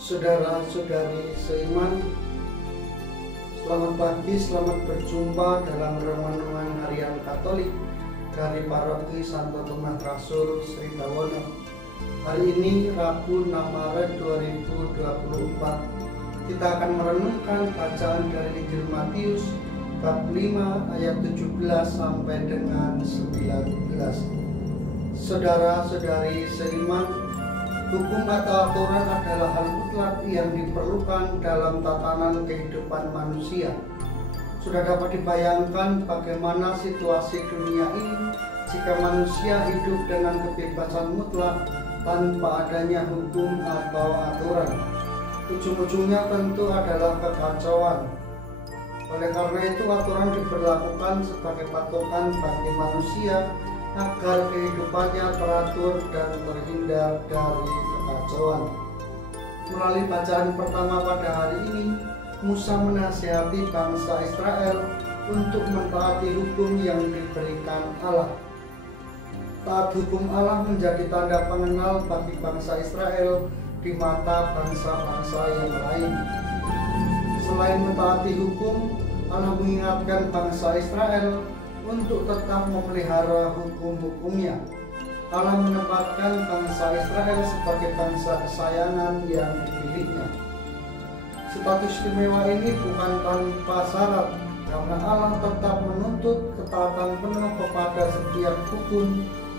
Saudara-saudari seiman, selamat pagi, selamat berjumpa dalam renungan harian Katolik dari Paroki Santo Thomas Rasul Sri Bawono. Hari ini Rabu 6 Maret 2024, kita akan merenungkan bacaan dari Injil Matius bab 5 ayat 17 sampai dengan 19. Saudara-saudari seiman, hukum atau aturan adalah hal mutlak yang diperlukan dalam tatanan kehidupan manusia. Sudah dapat dibayangkan bagaimana situasi dunia ini jika manusia hidup dengan kebebasan mutlak tanpa adanya hukum atau aturan. Ujung-ujungnya tentu adalah kekacauan. Oleh karena itu, aturan diberlakukan sebagai patokan bagi manusia agar kehidupannya teratur dan terhindar dari kekacauan. Melalui bacaan pertama pada hari ini, Musa menasihati bangsa Israel untuk mentaati hukum yang diberikan Allah. Taat hukum Allah menjadi tanda pengenal bagi bangsa Israel di mata bangsa-bangsa yang lain. Selain mentaati hukum, Allah mengingatkan bangsa Israel untuk tetap memelihara hukum-hukumnya. Allah menempatkan bangsa Israel sebagai bangsa kesayangan yang dipilihnya. Status istimewa ini bukan tanpa syarat, karena Allah tetap menuntut ketaatan penuh kepada setiap hukum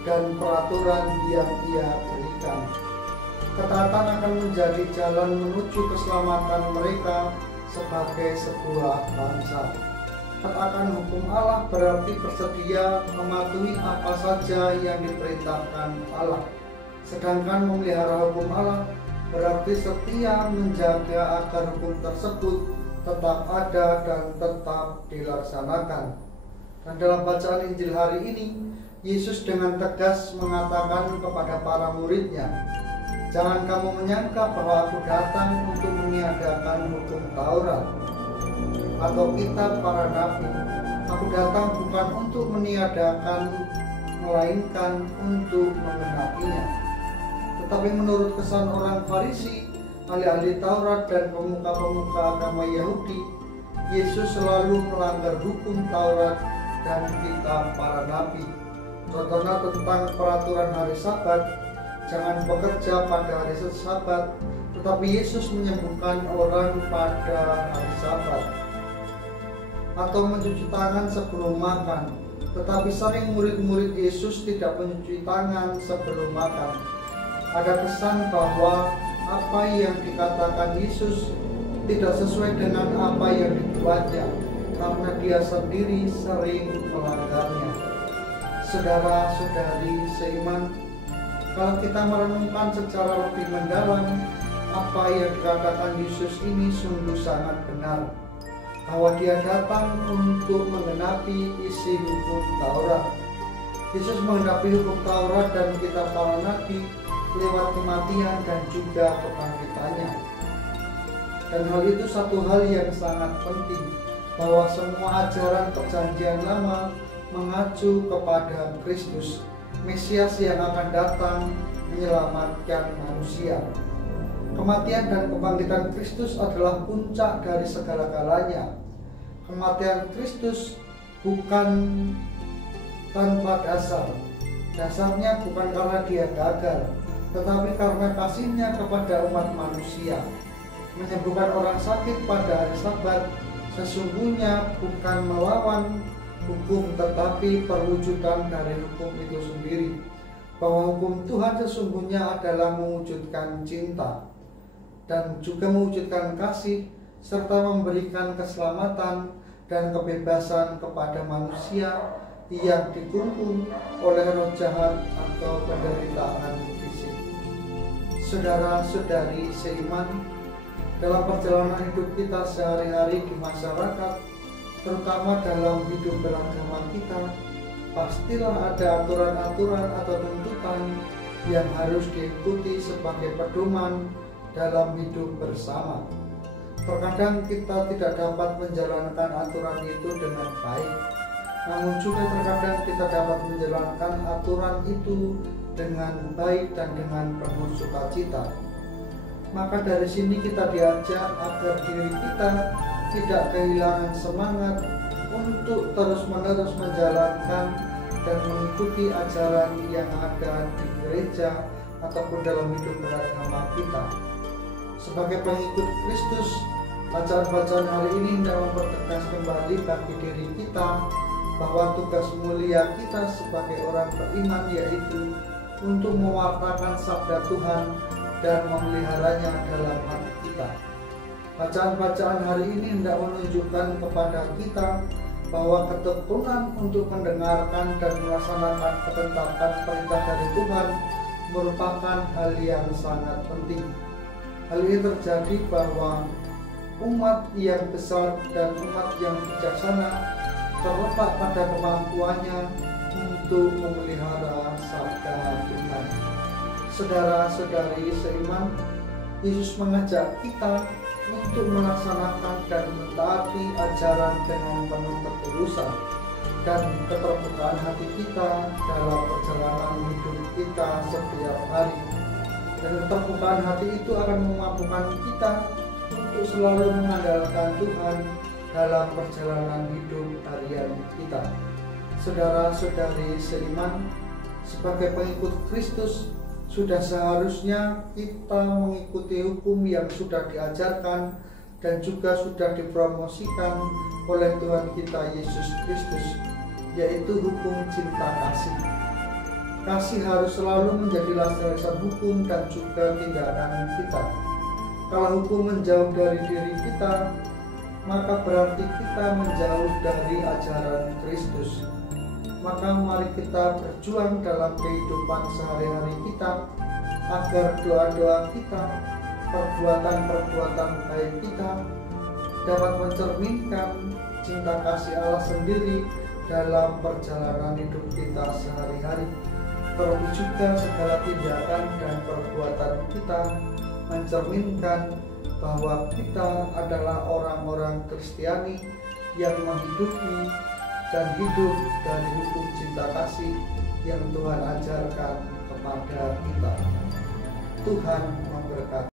dan peraturan yang Ia berikan. Ketaatan akan menjadi jalan menuju keselamatan mereka sebagai sebuah bangsa. Taat hukum Allah berarti bersedia mematuhi apa saja yang diperintahkan Allah. Sedangkan memelihara hukum Allah berarti setia menjaga agar hukum tersebut tetap ada dan tetap dilaksanakan. Dan dalam bacaan Injil hari ini, Yesus dengan tegas mengatakan kepada para murid-Nya, "Jangan kamu menyangka bahwa aku datang untuk meniadakan hukum Taurat atau kitab para nabi. Aku datang bukan untuk meniadakan, melainkan untuk mengenapinya." Tetapi menurut kesan orang Farisi, ahli-ahli Taurat dan pemuka-pemuka agama Yahudi, Yesus selalu melanggar hukum Taurat dan kitab para nabi. Contohnya tentang peraturan hari Sabat, jangan bekerja pada hari Sabat, tetapi Yesus menyembuhkan orang pada hari Sabat. Atau mencuci tangan sebelum makan, tetapi sering murid-murid Yesus tidak mencuci tangan sebelum makan. Ada kesan bahwa apa yang dikatakan Yesus tidak sesuai dengan apa yang dibuatnya, karena dia sendiri sering melanggarnya. Saudara-saudari seiman, kalau kita merenungkan secara lebih mendalam, apa yang dikatakan Yesus ini sungguh sangat benar, bahwa dia datang untuk menggenapi isi hukum Taurat. Yesus menggenapi hukum Taurat dan kitab para nabi lewat kematian dan juga kebangkitannya. Dan hal itu satu hal yang sangat penting, bahwa semua ajaran perjanjian lama mengacu kepada Kristus, Mesias yang akan datang menyelamatkan manusia. Kematian dan kebangkitan Kristus adalah puncak dari segala-galanya. Kematian Kristus bukan tanpa dasar. Dasarnya bukan karena dia gagal, tetapi karena kasihnya kepada umat manusia. Menyembuhkan orang sakit pada hari Sabat sesungguhnya bukan melawan hukum, tetapi perwujudan dari hukum itu sendiri. Bahwa hukum Tuhan sesungguhnya adalah mewujudkan cinta dan juga mewujudkan kasih, serta memberikan keselamatan dan kebebasan kepada manusia yang dikungkung oleh roh jahat atau penderitaan fisik. Saudara-saudari seiman, dalam perjalanan hidup kita sehari-hari di masyarakat, terutama dalam hidup beragama kita, pastilah ada aturan-aturan atau tuntutan yang harus diikuti sebagai pedoman dalam hidup bersama. Terkadang kita tidak dapat menjalankan aturan itu dengan baik, namun juga terkadang kita dapat menjalankan aturan itu dengan baik dan dengan penuh sukacita. Maka dari sini kita diajak agar diri kita tidak kehilangan semangat untuk terus-menerus menjalankan dan mengikuti ajaran yang ada di gereja ataupun dalam hidup beragama kita. Sebagai pengikut Kristus, bacaan-bacaan hari ini hendak mempertegas kembali bagi diri kita bahwa tugas mulia kita sebagai orang beriman yaitu untuk mewartakan sabda Tuhan dan memeliharanya dalam hati kita. Bacaan-bacaan hari ini hendak menunjukkan kepada kita bahwa ketekunan untuk mendengarkan dan melaksanakan ketetapan perintah dari Tuhan merupakan hal yang sangat penting. Hal ini terjadi bahwa umat yang besar dan umat yang bijaksana terletak pada kemampuannya untuk memelihara sabda Tuhan. Saudara-saudari seiman, Yesus mengajak kita untuk melaksanakan dan mentaati ajaran dengan penuh ketulusan dan keterbukaan hati kita dalam perjalanan hidup kita setiap hari. Dan keterbukaan hati itu akan memampukan kita untuk selalu mengandalkan Tuhan dalam perjalanan hidup harian kita. Saudara-saudari seiman, sebagai pengikut Kristus, sudah seharusnya kita mengikuti hukum yang sudah diajarkan dan juga sudah dipromosikan oleh Tuhan kita Yesus Kristus, yaitu hukum cinta kasih. Kasih harus selalu menjadi landasan hukum dan juga tindakan kita. Kalau hukum menjauh dari diri kita, maka berarti kita menjauh dari ajaran Kristus. Maka mari kita berjuang dalam kehidupan sehari-hari kita agar doa-doa kita, perbuatan-perbuatan baik kita dapat mencerminkan cinta kasih Allah sendiri dalam perjalanan hidup kita sehari-hari. Terlebih juga segala tindakan dan perbuatan kita mencerminkan bahwa kita adalah orang-orang Kristiani yang menghidupi dan hidup dari hukum cinta kasih yang Tuhan ajarkan kepada kita. Tuhan memberkati.